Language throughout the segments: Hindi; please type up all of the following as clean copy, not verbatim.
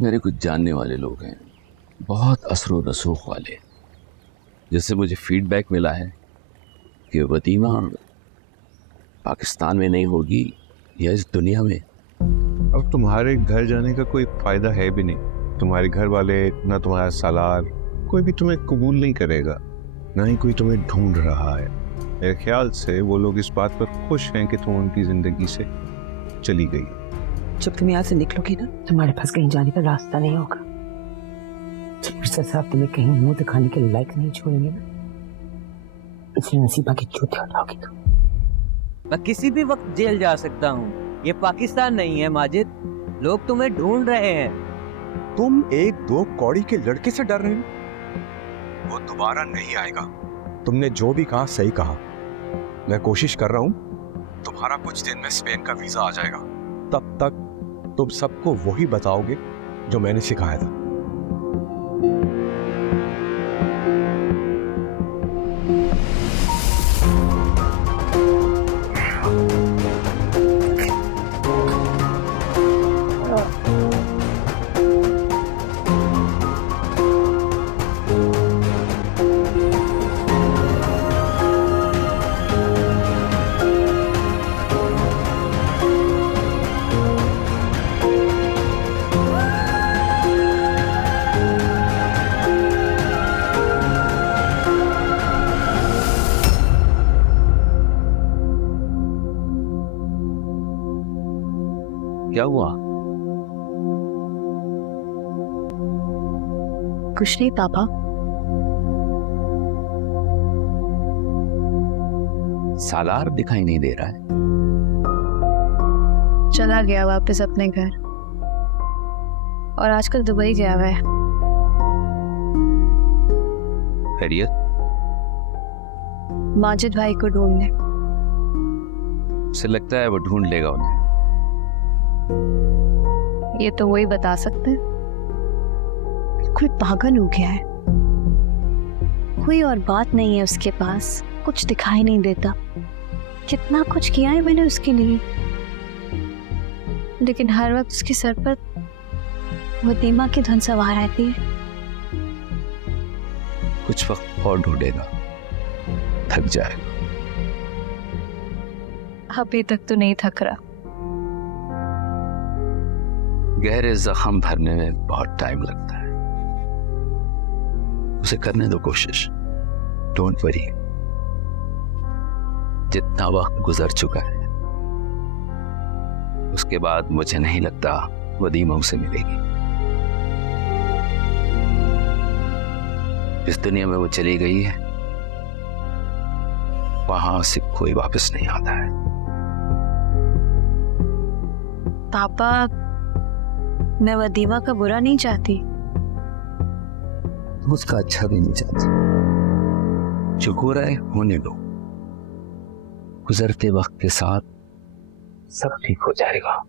मेरे कुछ जानने वाले लोग हैं, बहुत असर रसूख वाले, जिससे मुझे फीडबैक मिला है कि वदीमा पाकिस्तान में नहीं होगी या इस दुनिया में। अब तुम्हारे घर जाने का कोई फायदा है भी नहीं। तुम्हारे घर वाले ना तुम्हारा सालार कोई भी तुम्हें कबूल नहीं करेगा, ना ही कोई तुम्हें ढूंढ रहा है। मेरे ख्याल से वो लोग इस बात पर खुश हैं कि तुम उनकी जिंदगी से चली गई। जब तुम यहाँ से निकलोगी ना, तुम्हारे पास कहीं जाने का रास्ता नहीं होगा। जब मिर्जा साहब तुम्हें कहीं मुंह दिखाने के लायक नहीं छोड़ेंगे ना, इसलिए नसीबा की जूते उठाओगी तुम। मैं किसी भी वक्त जेल जा सकता हूँ। ये पाकिस्तान नहीं है माजिद, लोग तुम्हें ढूंढ रहे हैं। तुम एक दो कौड़ी के लड़के से डर रहे हो? वो दोबारा नहीं आएगा। तुमने जो भी कहा सही कहा। मैं कोशिश कर रहा हूं, तुम्हारा कुछ दिन में स्पेन का वीजा आ जाएगा। तब तक तुम सबको वही बताओगे जो मैंने सिखाया था। क्या हुआ? कुछ नहीं पापा। सालार दिखाई नहीं दे रहा है। चला गया वापस अपने घर, और आजकल दुबई गया हुआ है। खैरियत? माजिद भाई को ढूंढने। उसे लगता है वो ढूंढ लेगा उन्हें। ये तो वही बता सकते हैं। कोई पागल हो गया है। कोई और बात नहीं है उसके पास, कुछ दिखाई नहीं देता। कितना कुछ किया है मैंने उसके लिए, लेकिन हर वक्त उसके सर पर वदीमा की धुन सवार रहती है। कुछ वक्त और ढूंढेगा, थक जाएगा। अभी तक तो नहीं थक रहा। गहरे जख्म भरने में बहुत टाइम लगता है। उसे करने दो कोशिश। Don't worry. जितना वक्त गुजर चुका है, उसके बाद मुझे नहीं लगता वदीमा उसे मिलेगी। जिस दुनिया में वो चली गई है, वहां से कोई वापस नहीं आता है। पापा, मैं वदीमा का बुरा नहीं चाहती। उसका अच्छा भी नहीं चाहती। जो हो रहा है होने दो। गुजरते वक्त के साथ सब ठीक हो जाएगा।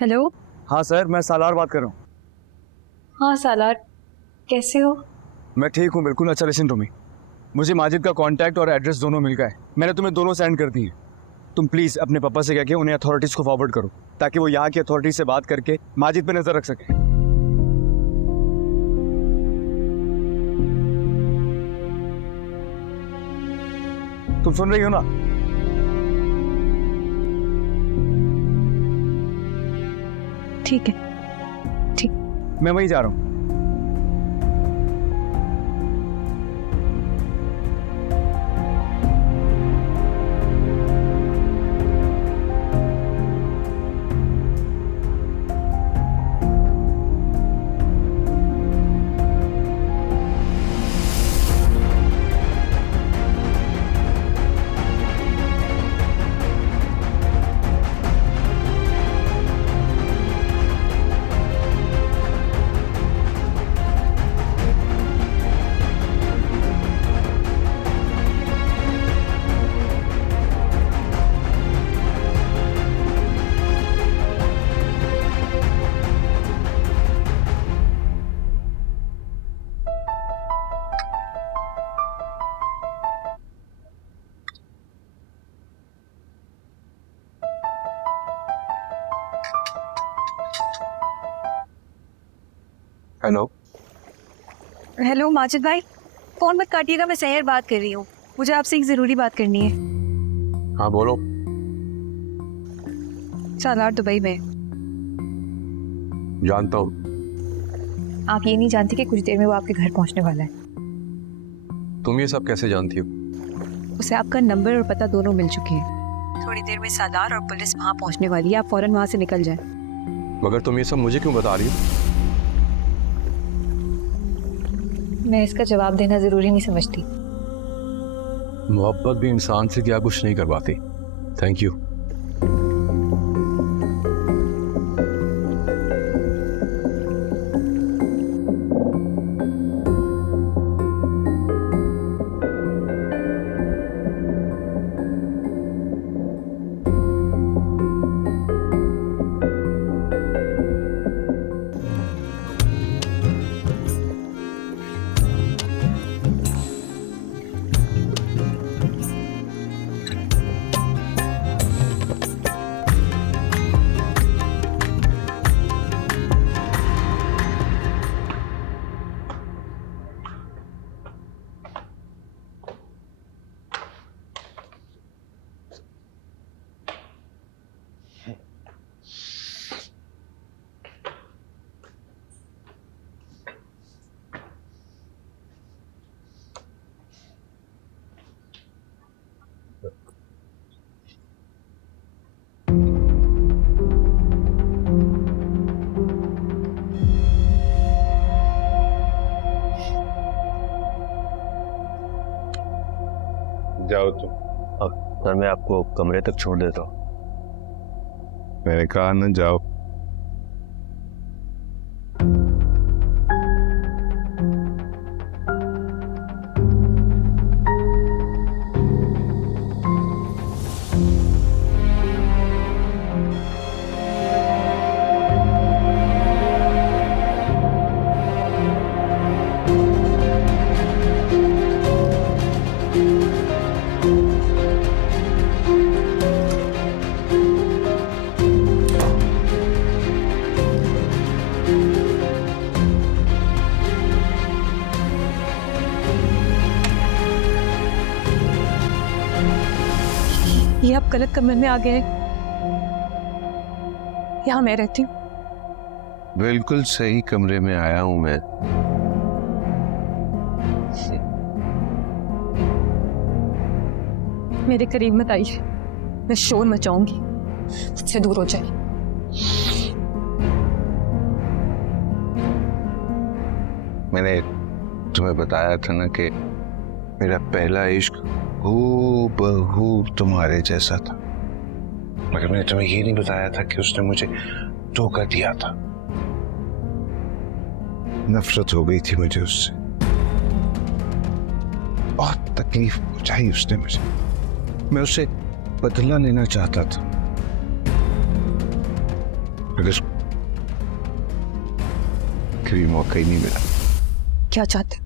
हेलो। हाँ सर, मैं सालार बात कर रहा हूँ। हाँ सालार, कैसे हो? मैं ठीक हूँ बिल्कुल। अच्छा लिसन टू मी, मुझे माजिद का कांटेक्ट और एड्रेस दोनों मिल गए। मैंने तुम्हें दोनों सेंड कर दिए। तुम प्लीज़ अपने पापा से कह के उन्हें अथॉरिटीज़ को फॉरवर्ड करो, ताकि वो यहाँ की अथॉरिटी से बात करके माजिद पे नज़र रख सके। तुम सुन रही हो ना? ठीक है, ठीक। मैं वहीं जा रहा हूँ। हेलो। हेलो माजिद भाई, फोन मत काटिएगा, मैं सहर बात कर रही हूँ। मुझे आपसे एक जरूरी बात करनी है। हाँ बोलो। सालार दुबई में। जानता हूँ। आप ये नहीं जानती कि कुछ देर में वो आपके घर पहुँचने वाला है। तुम ये सब कैसे जानती हो? उसे आपका नंबर और पता दोनों मिल चुके हैं। थोड़ी देर में सालार और पुलिस वहाँ पहुँचने वाली है, आप फौरन वहाँ से निकल जाए। मगर तुम ये सब मुझे क्यों बता रही हो? मैं इसका जवाब देना जरूरी नहीं समझती। मोहब्बत भी इंसान से क्या कुछ नहीं करवाती। Thank you. जाओ तुम। सर मैं आपको कमरे तक छोड़ देता हूँ। मैंने कहा ना जाओ। ये आप गलत कमरे में आ गए। यहाँ मैं रहती हूँ। बिल्कुल सही कमरे में आया हूं मैं। मेरे करीब मत आइए, मैं शोर मचाऊंगी। मुझसे दूर हो जाए। मैंने तुम्हें बताया था ना कि मेरा पहला इश्क हूबहू तुम्हारे जैसा था, मगर मैंने तुम्हें ये नहीं बताया था कि उसने मुझे धोखा दिया था। नफरत हो गई थी मुझे उससे, बहुत तकलीफ पहुंचाई उसने मुझे। मैं उससे बदला लेना चाहता था, मगर कभी मौका ही नहीं मिला। क्या चाहते?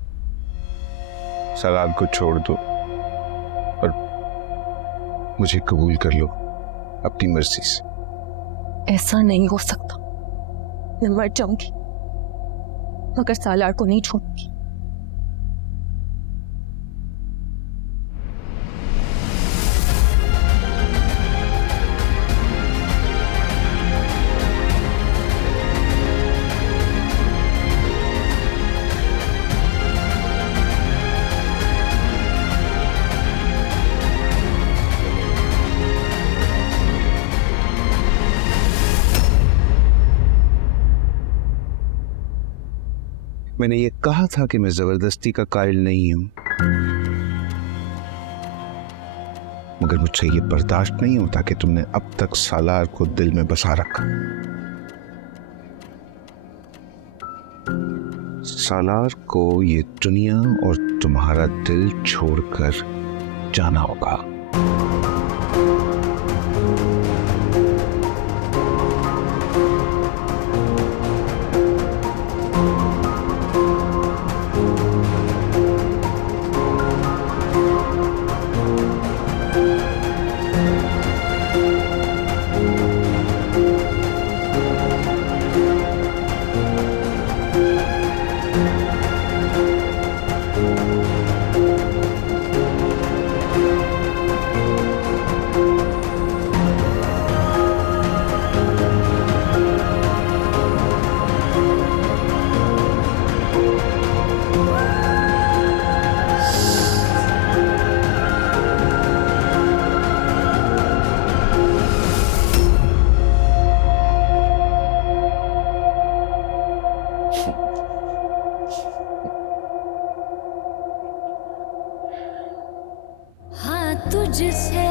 सलाल को छोड़ दो और मुझे कबूल कर लो अपनी मर्जी से। ऐसा नहीं हो सकता। मैं मर जाऊंगी मगर सालार को नहीं छोड़ूंगी। मैंने ये कहा था कि मैं जबरदस्ती का कायल नहीं हूं, मगर मुझसे ये बर्दाश्त नहीं होता कि तुमने अब तक सालार को दिल में बसा रखा। सालार को ये दुनिया और तुम्हारा दिल छोड़कर जाना होगा। तुझसे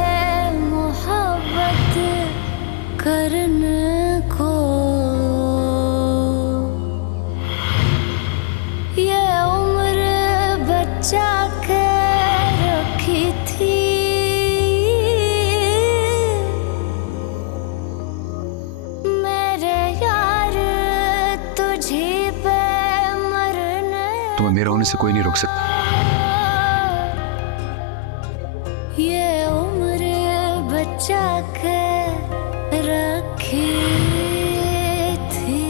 मोहब्बत करने को ये उम्र बचा के रखी थी, मेरे यार तुझे पे मरने। तुम्हें मेरा होने से कोई नहीं रोक सकता। ये उम्र बचा के रखी थी,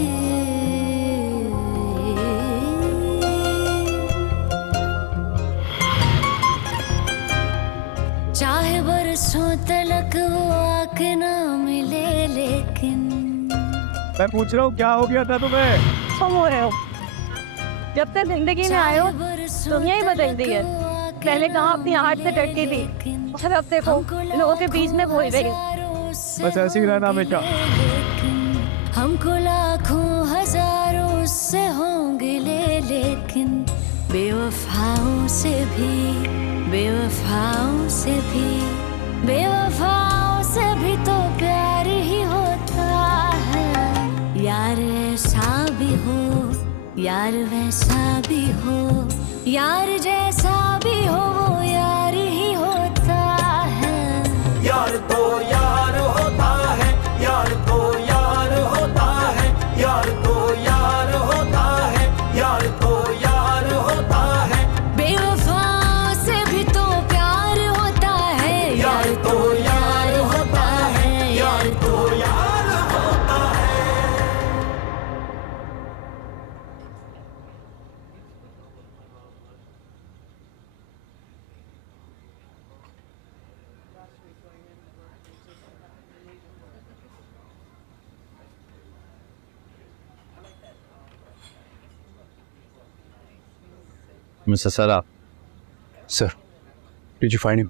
चाहे बरसों तलक वो आके ना मिले, लेकिन मैं पूछ रहा हूँ क्या हो गया था तुम्हें? तुम हो रहे हो, जब तक जिंदगी में आए हो दुनिया ही बदल दी है। पहले कहाँ अपनी हार्ट से डरती थी, और अब देखो लोगों के बीच में बोल रही हूँ। बस ऐसे ही रहना बेटा। हमको लाखों हजारों से होंगे लेकिन बेवफाओं से भी, बेवफाओं से भी, बेवफाओं से भी तो प्यार ही होता है। यार ऐसा भी हो, यार वैसा भी हो, यार जैसा भी हो वो यार ही होता है। यार तो यार होता है, यार तो यार होता है, यार तो यार होता है, यार तो यार होता है। बेवफा से भी तो प्यार होता है, यार तो यार होता है, यार तो यार होता है। Mr. Salah. Sir, did you find him?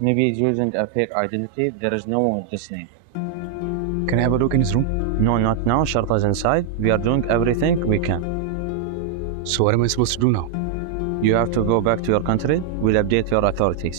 Maybe he's using a fake identity. There is no one with this name. Can I have a look in his room? No, not now. Sharta's inside. We are doing everything we can. So what am I supposed to do now? You have to go back to your country. We'll update your authorities.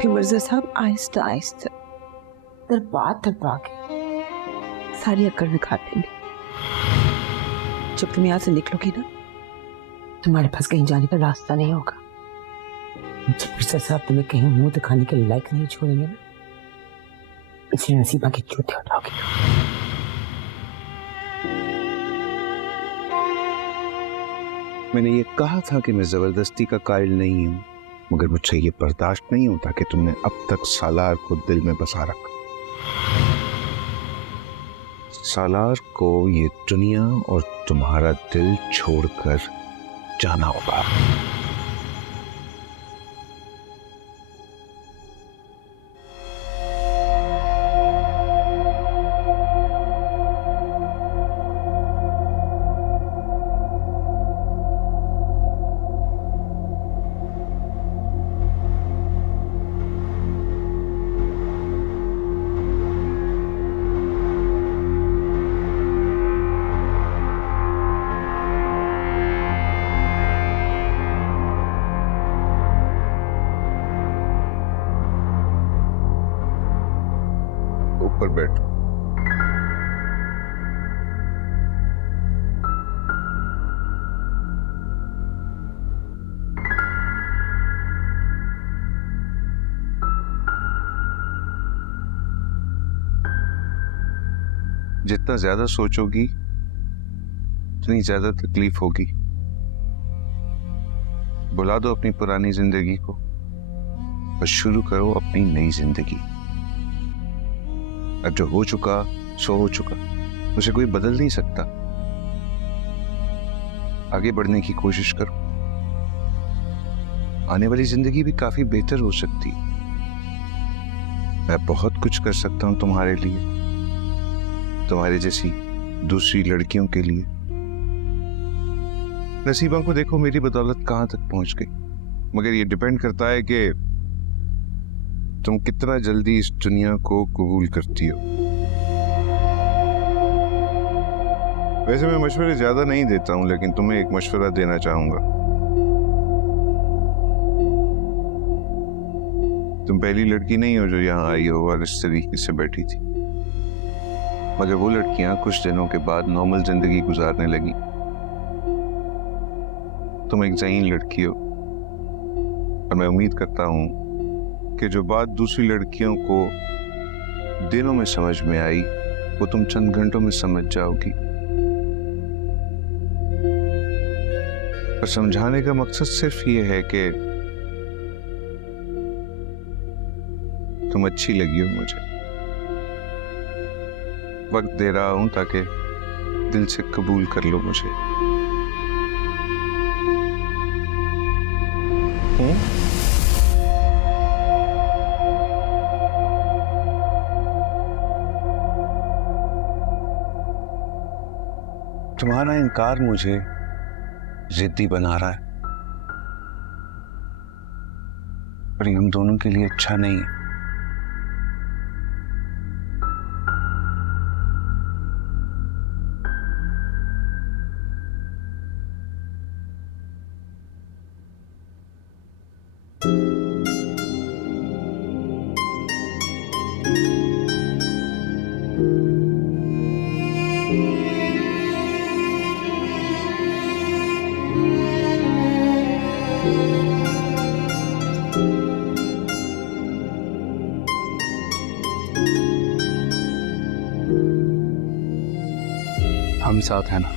फिर मिर्जा साहब आहिस्ता आहिस्ता दरपा के सारी अकड़ निकाल देंगे। जब तुम यहाँ से निकलोगी ना, तुम्हारे पास कहीं जाने का रास्ता नहीं होगा। जब मिर्जा साहब तुम्हें कहीं मुंह दिखाने के लायक नहीं छोड़ेंगे ना, इसलिए नसीबा की जूते उठाओगे। मैंने ये कहा था कि मैं जबरदस्ती का कायल नहीं हूं, मगर मुझसे ये बर्दाश्त नहीं होता कि तुमने अब तक सालार को दिल में बसा रखा। सालार को ये दुनिया और तुम्हारा दिल छोड़कर जाना होगा। ऊपर बैठ। जितना ज्यादा सोचोगी उतनी ज्यादा तकलीफ होगी। बुला दो अपनी पुरानी जिंदगी को और शुरू करो अपनी नई जिंदगी। अब जो हो चुका सो हो चुका, उसे कोई बदल नहीं सकता। आगे बढ़ने की कोशिश करो, आने वाली जिंदगी भी काफी बेहतर हो सकती। मैं बहुत कुछ कर सकता हूं तुम्हारे लिए, तुम्हारे जैसी दूसरी लड़कियों के लिए। नसीबा को देखो मेरी बदौलत कहां तक पहुंच गई, मगर ये डिपेंड करता है कि तुम कितना जल्दी इस दुनिया को कबूल करती हो। वैसे मैं मशवरे ज्यादा नहीं देता हूं, लेकिन तुम्हें एक मशवरा देना चाहूंगा। तुम पहली लड़की नहीं हो जो यहाँ आई हो और इस तरीके से बैठी थी, मगर वो लड़कियां कुछ दिनों के बाद नॉर्मल जिंदगी गुजारने लगी। तुम एक ज़हीन लड़की हो और मैं उम्मीद करता हूं कि जो बात दूसरी लड़कियों को दिनों में समझ में आई वो तुम चंद घंटों में समझ जाओगी। और समझाने का मकसद सिर्फ ये है कि तुम अच्छी लगी हो मुझे। वक्त दे रहा हूं ताकि दिल से कबूल कर लो मुझे। तुम्हारा इनकार मुझे जिद्दी बना रहा है और ये हम दोनों के लिए अच्छा नहीं है। हम साथ हैं ना,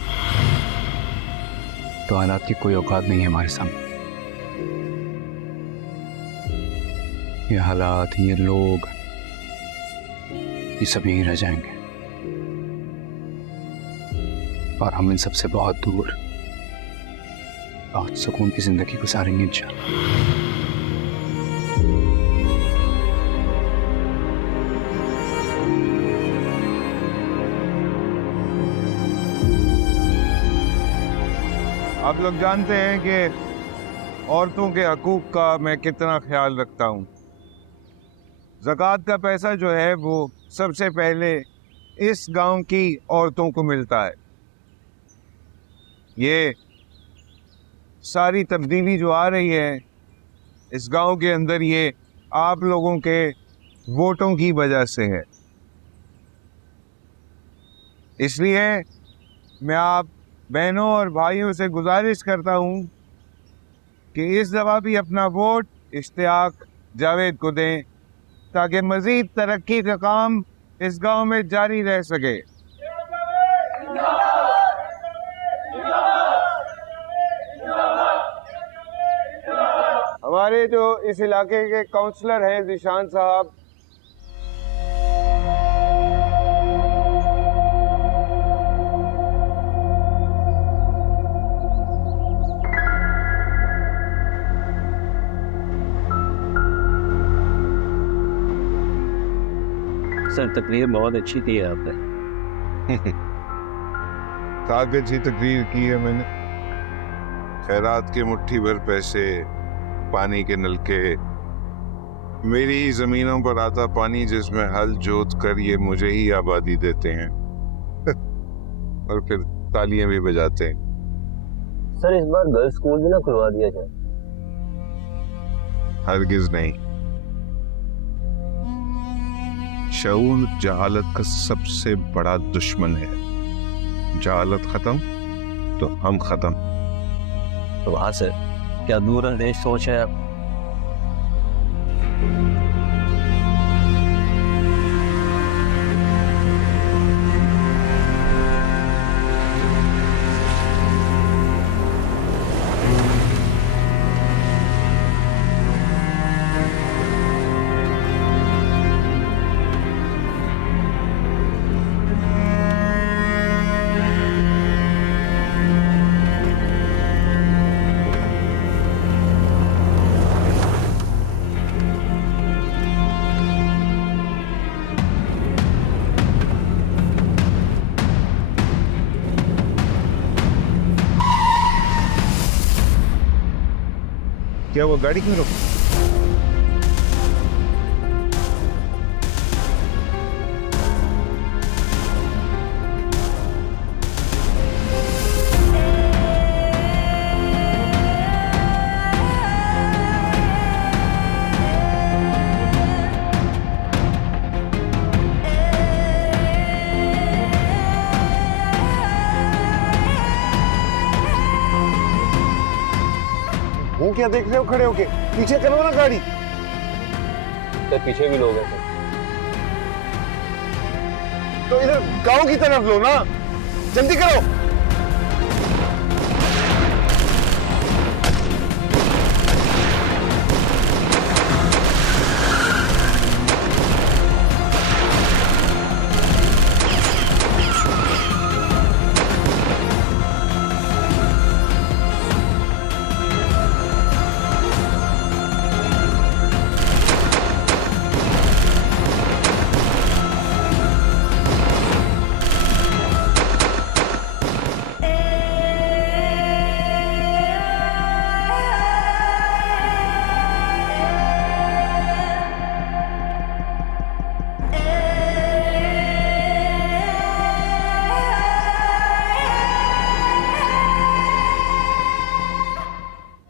तो हालात की कोई औकात नहीं है हमारे सामने। ये हालात, ये लोग, ये सब यहीं रह जाएंगे और हम इन सबसे बहुत दूर, बहुत सुकून की जिंदगी गुजारेंगे इंशाअल्लाह। आप लोग जानते हैं कि औरतों के हकूक का मैं कितना ख्याल रखता हूँ। ज़कात का पैसा जो है वो सबसे पहले इस गांव की औरतों को मिलता है। ये सारी तब्दीली जो आ रही है इस गांव के अंदर, ये आप लोगों के वोटों की वजह से है। इसलिए मैं आप बहनों और भाइयों से गुजारिश करता हूं कि इस दफ़ा भी अपना वोट इश्तियाक जावेद को दें ताकि मज़ीद तरक्की का काम इस गांव में जारी रह सके। हमारी हमारे जो इस इलाके के काउंसलर हैं जिशान साहब, सर तकरीर बहुत अच्छी की है आपने। कागज ही तकरीर की है मैंने। खैरात के मुट्ठी भर पैसे, पानी के नलके, मेरी ही जमीनों पर आता पानी जिसमें हल जोत कर ये मुझे ही आबादी देते हैं और फिर तालियां भी बजाते हैं। सर इस बार गर्ल्स स्कूल भी ना खुलवा दिया जाए। हरगिज नहीं। शऊर जहालत का सबसे बड़ा दुश्मन है। जहालत खत्म तो हम खत्म। तो वहां से क्या दूर अंदेश सोच है आप? क्या वो गाड़ी क्यों रोकी? वो क्या देख रहे हो खड़े होके? पीछे करो ना गाड़ी। सर पीछे भी लोग हैं सर। तो इधर गांव की तरफ लो ना, जल्दी करो।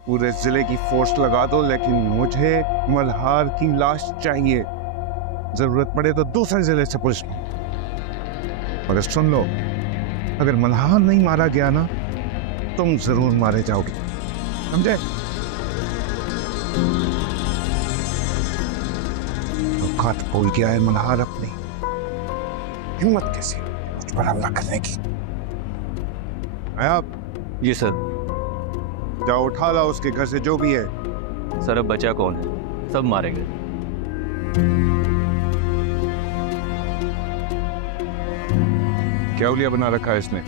पूरे जिले की फोर्स लगा दो, लेकिन मुझे मल्हार की लाश चाहिए। जरूरत पड़े तो दूसरे जिले से पुलिस। मगर सुन लो, अगर मल्हार नहीं मारा गया ना, तुम जरूर मारे जाओगे, समझे? औकात भूल गया है मल्हार अपनी। हिम्मत कैसी कुछ बड़ा हमला करने की। आप जी सर। जाओ उठा लाओ उसके घर से जो भी है। सर अब बचा कौन है? सब मारे गए। क्या उलिया बना रखा है इसने?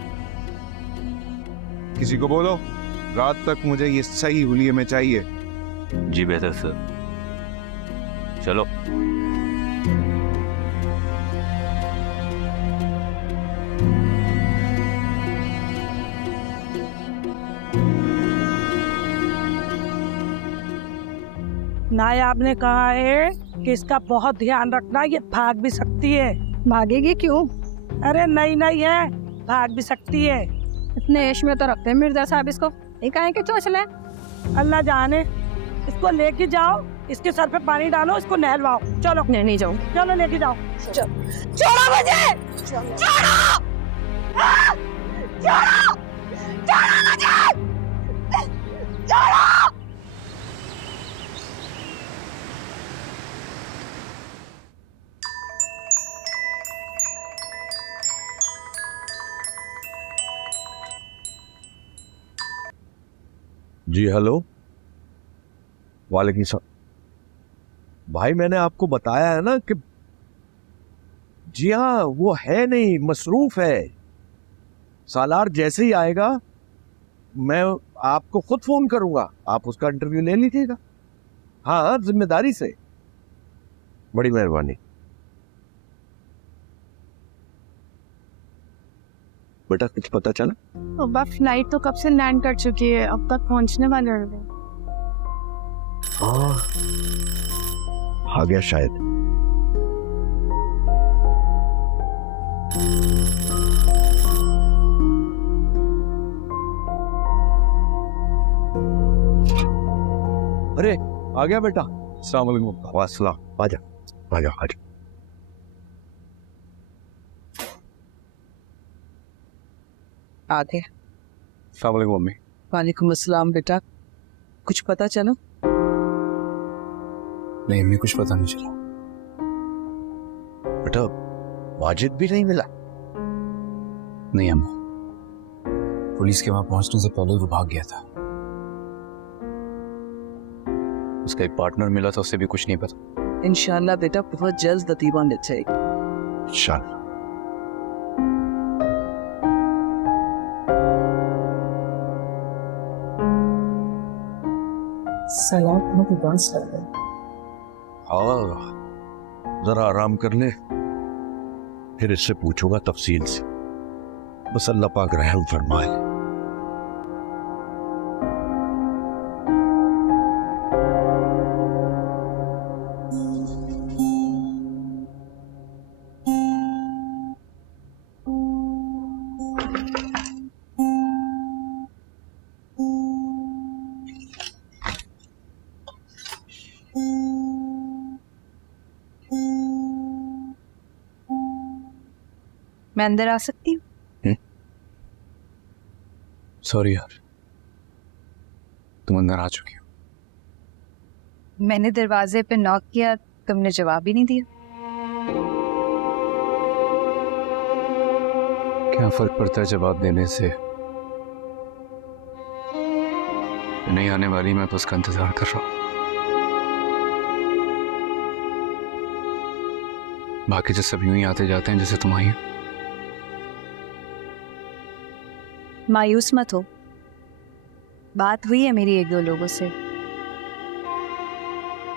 किसी को बोलो, रात तक मुझे ये सही हुलिये में चाहिए। जी बेहतर सर। चलो। नायाब ने कहा है कि इसका बहुत ध्यान रखना, ये भाग भी सकती है। भागेगी क्यों? अरे नहीं नहीं है, भाग भी सकती है। इतने ऐश में तो रखते हैं मिर्जा साहब इसको, एक आए के चोच ले। अल्लाह जाने। इसको लेके जाओ, इसके सर पे पानी डालो, इसको नहलवाओ। चलो। नहीं जाऊँ। चलो लेके जाओ। छोड़ो मुझे! छोड़ो! छोड़ो! छोड़ो मुझे! छोड़ो! जी हेलो। वालेकुम सलाम। भाई मैंने आपको बताया है ना कि जी हाँ, वो है नहीं, मसरूफ है। सालार जैसे ही आएगा मैं आपको खुद फोन करूंगा, आप उसका इंटरव्यू ले लीजिएगा। हाँ हाँ, जिम्मेदारी से। बड़ी मेहरबानी। बेटा कुछ पता चला? अब फ्लाइट तो कब से लैंड कर चुकी है, अब तक पहुंचने वाले हैं। हाँ, आ गया शायद। अरे आ गया बेटा। अस्सलाम वालेकुम। वास्सलाम। आजा आजा आजा। आ गए। अस्सलाम वालेकुम मम्मी। वालेकुम अस्सलाम बेटा, कुछ पता चला? नहीं मम्मी, कुछ पता नहीं चला। बेटा माजिद भी नहीं मिला? नहीं अम्मा, पुलिस के वहां पहुंचने से पहले वो भाग गया था। उसका एक पार्टनर मिला था, उससे भी कुछ नहीं पता। इंशाल्लाह बेटा बहुत जल्द लतीफ़ा मिल जाएगी। इंशाल्लाह। सलाम को डांस कर रहे। हाँ, जरा आराम कर ले, फिर इससे पूछूंगा तफसील से। बस अल्लाह पाक रहम फरमाए। मैं अंदर आ सकती हूँ? सॉरी यार, तुम अंदर आ चुकी हो। मैंने दरवाजे पे नॉक किया, तुमने जवाब ही नहीं दिया। क्या फर्क पड़ता है जवाब देने से? नहीं आने वाली, मैं तो उसका इंतजार कर रहा हूँ। बाकी जो सब यूं ही आते जाते हैं जैसे तुम आई हो। मायूस मत हो, बात हुई है मेरी एक दो लोगों से।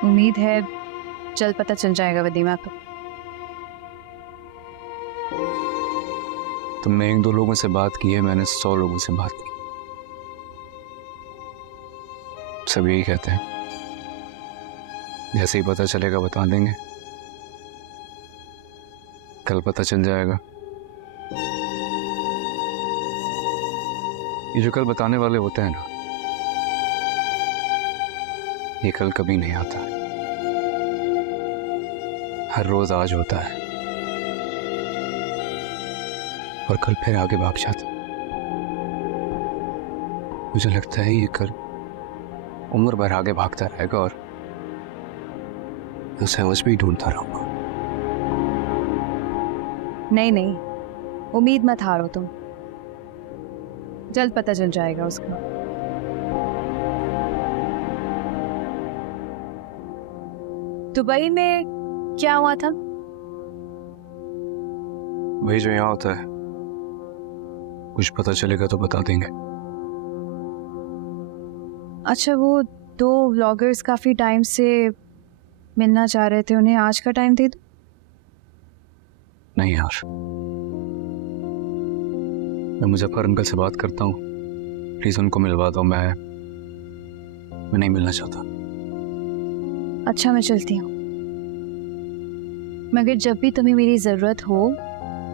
उम्मीद है जल्द पता चल जाएगा वदीमा को। तुमने एक दो लोगों से बात की है, मैंने 100 लोगों से बात की। सब यही कहते हैं जैसे ही पता चलेगा बता देंगे। कल पता चल जाएगा। ये जो कल बताने वाले होते हैं ना, ये कल कभी नहीं आता। हर रोज आज होता है और कल फिर आगे भाग जाता। मुझे लगता है ये कल उम्र भर आगे भागता रहेगा और उसे उसमें ही ढूंढता रहूंगा। नहीं नहीं, उम्मीद मत हारो तुम, जल्द पता चल जाएगा उसका। दुबई में क्या हुआ था? वही जो यहाँ होता है, कुछ पता चलेगा तो बता देंगे। अच्छा, वो 2 व्लॉगर्स काफी टाइम से मिलना चाह रहे थे, उन्हें आज का टाइम दे दो। नहीं यार, मैं मुजफ्फर अंकल से बात करता हूँ, प्लीज उनको मिलवा दो। मैं नहीं मिलना चाहता। अच्छा, मैं चलती हूँ, मगर जब भी तुम्हें मेरी जरूरत हो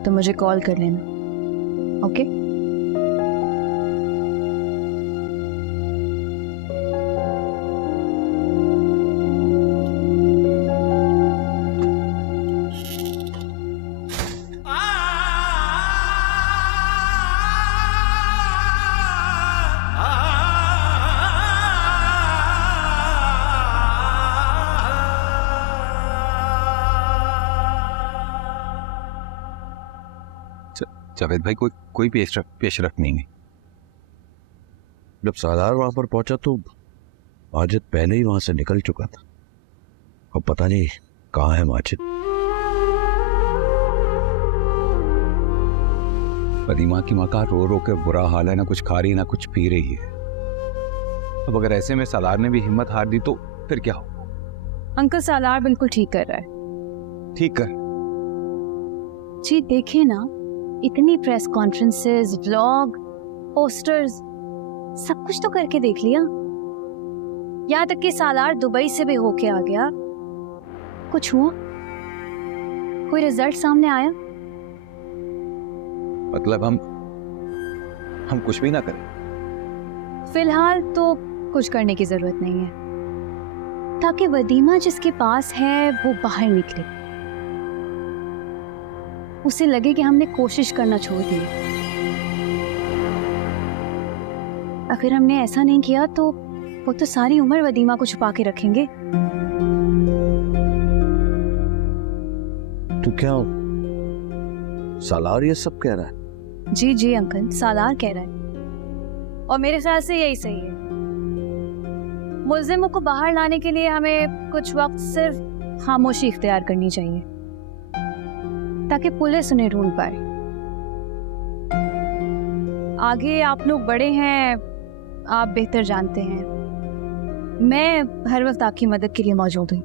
तो मुझे कॉल कर लेना, ओके? जावेद भाई, कोई पेशरफ नहीं है। जब सालार वहां पर पहुंचा तो माजिद पहले ही वहां से निकल चुका था। अब पता नहीं कहाँ है माजिद। वदीमा की माँ का रो रो के बुरा हाल है, ना कुछ खा रही ना कुछ पी रही है। अब अगर ऐसे में सालार ने भी हिम्मत हार दी तो फिर क्या हो? अंकल सालार बिल्कुल ठीक कर रहा है। ठीक कर। जी देखिए ना, इतनी प्रेस कॉन्फ्रेंसेस, व्लॉग, पोस्टर्स, सब कुछ तो करके देख लिया। यहाँ तक कि सालार दुबई से भी होके आ गया। कुछ हुआ? कोई रिजल्ट सामने आया? मतलब हम कुछ भी ना करें? फिलहाल तो कुछ करने की जरूरत नहीं है, ताकि वदीमा जिसके पास है वो बाहर निकले, उसे लगे कि हमने कोशिश करना छोड़ दी। अगर हमने ऐसा नहीं किया तो वो तो सारी उम्र वदीमा को छुपा के रखेंगे। तो क्या सालार ये सब कह रहा है? जी जी अंकल, सालार कह रहा है, और मेरे ख्याल से यही सही है। मुल्जिमों को बाहर लाने के लिए हमें कुछ वक्त सिर्फ खामोशी इख्तियार करनी चाहिए, ताकि पुलिस उन्हें ढूंढ पाए। आगे आप लोग बड़े हैं, आप बेहतर जानते हैं। मैं हर वक्त आपकी मदद के लिए मौजूद हूँ।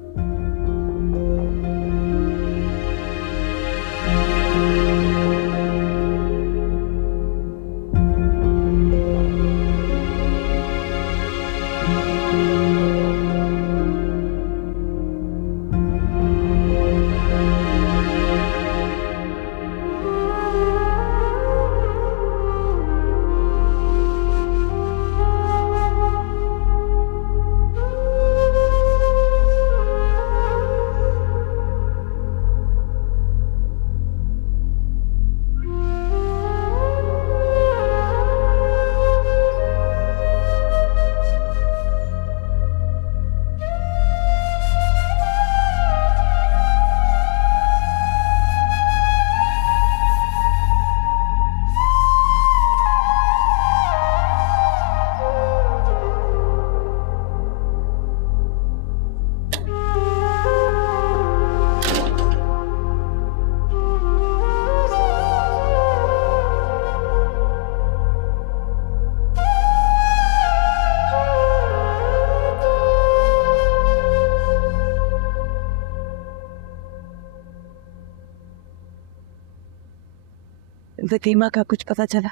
वदीमा का कुछ पता चला?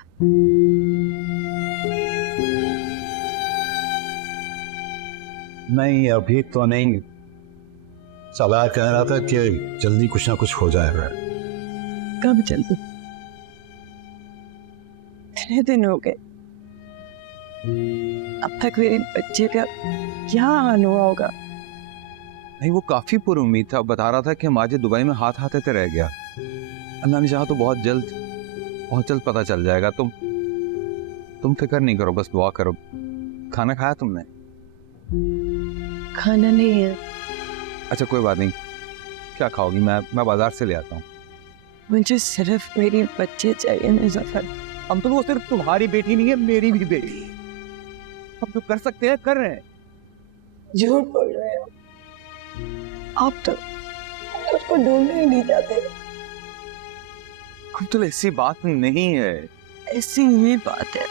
नहीं, अभी तो नहीं। सलाह कह रहा था कि जल्दी कुछ ना कुछ हो जाएगा। कब जल्दी? इतने दिन हो गए, अब तक मेरे बच्चे का क्या हाल हुआ होगा? नहीं, वो काफी पुरुम्मीद था। बता रहा था कि माजिद दुबई में हाथ हाथे रह गया। अल्लाह ने चाहा तो बहुत जल्द पता चल जाएगा। तुम फिक्र नहीं करो, बस दुआ करो। खाना खाया तुमने? खाना नहीं है। अच्छा कोई बात नहीं, क्या खाओगी? मैं बाजार से ले आता हूँ। मुझे सिर्फ मेरी बच्चे चाहिए मुजफ्फर। हम तो वो सिर्फ तुम्हारी बेटी नहीं है, मेरी भी बेटी है। हम जो कर सकते हैं कर रहे हैं। झूठ बोल रहे हो आप तो उसको ढूंढने ही नहीं जाते। अब तो ऐसी बात नहीं है। ऐसी ही बात है,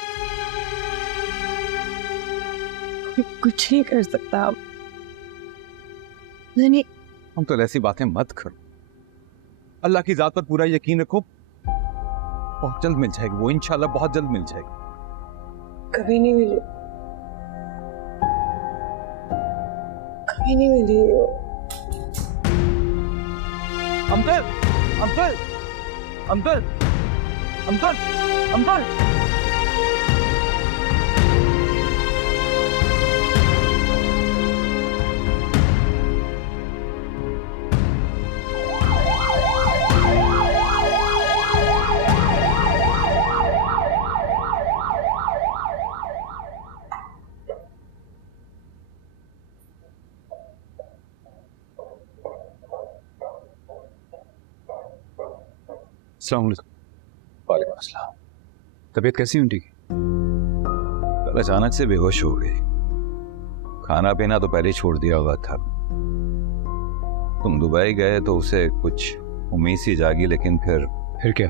कुछ नहीं कर सकता आप। नहीं, हम तो ऐसी बातें मत करो। अल्लाह की जात पर पूरा यकीन रखो, बहुत जल्द मिल जाएगी वो, इंशाल्लाह बहुत जल्द मिल जाएगी। कभी नहीं मिली, कभी नहीं मिली वो। Uncle uncle uncle uncle uncle अस्सलाम वालेकुम। वालेकुम अस्सलाम। तबीयत कैसी है उनकी? कल अचानक से बेहोश हो गई। खाना पीना तो पहले ही छोड़ दिया हुआ था। तुम दुबई गए तो उसे कुछ उम्मीद सी जागी, लेकिन फिर क्या?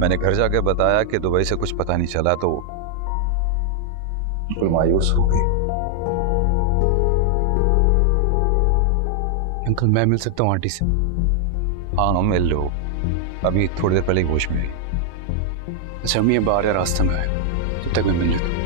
मैंने घर जाके बताया कि दुबई से कुछ पता नहीं चला तो बिल्कुल मायूस हो गई। अंकल मैं मिल सकता हूँ आंटी से? हाँ मिल लो, अभी थोड़ी देर पहले ही होश में आई। अच्छा हम ये बाहर या रास्ते में आए, तब तक मैं मिल लेता हूँ।